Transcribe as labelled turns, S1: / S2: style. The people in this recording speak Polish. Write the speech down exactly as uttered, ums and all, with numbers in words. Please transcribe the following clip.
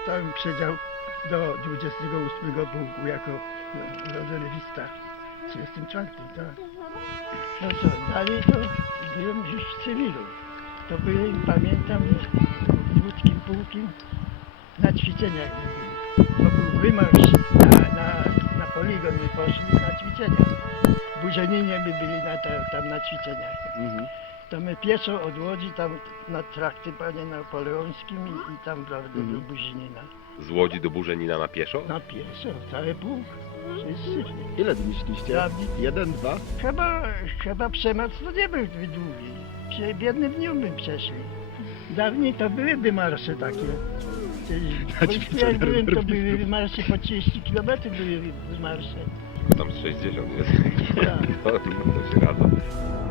S1: dostałem przedział do dwudziestego ósmego pułku jako rezerwista w trzydziestym czwartym, tak. No co, dalej to byłem już w cywilu. To byłem, pamiętam, z łódzkim pułkiem na ćwiczeniach byli. To był wymarsz na, na, na poligon, my poszli na ćwiczenia. W Burzeninie my byli na, tam na ćwiczeniach.
S2: Mhm.
S1: To my pieszo od Łodzi tam na trakcie panie napoleońskim i, i tam prawda do
S2: Mhm.
S1: Burzynina.
S3: Z Łodzi do Burzenina na pieszo?
S1: Na pieszo, cały pułk. Wszyscy.
S2: Ile dni szliście?
S1: Dawniej.
S2: Jeden, dwa?
S1: Chyba, chyba przemoc to nie był zbyt długi. Prze- W jednym dniu my przeszli. Dawniej to były wymarsze takie. W Polsce jak byłem, to były wymarsze po trzydzieści kilometrów były wymarsze.
S3: Tylko tam z sześćdziesiąt jest.
S1: Tak.
S3: No, to się rada.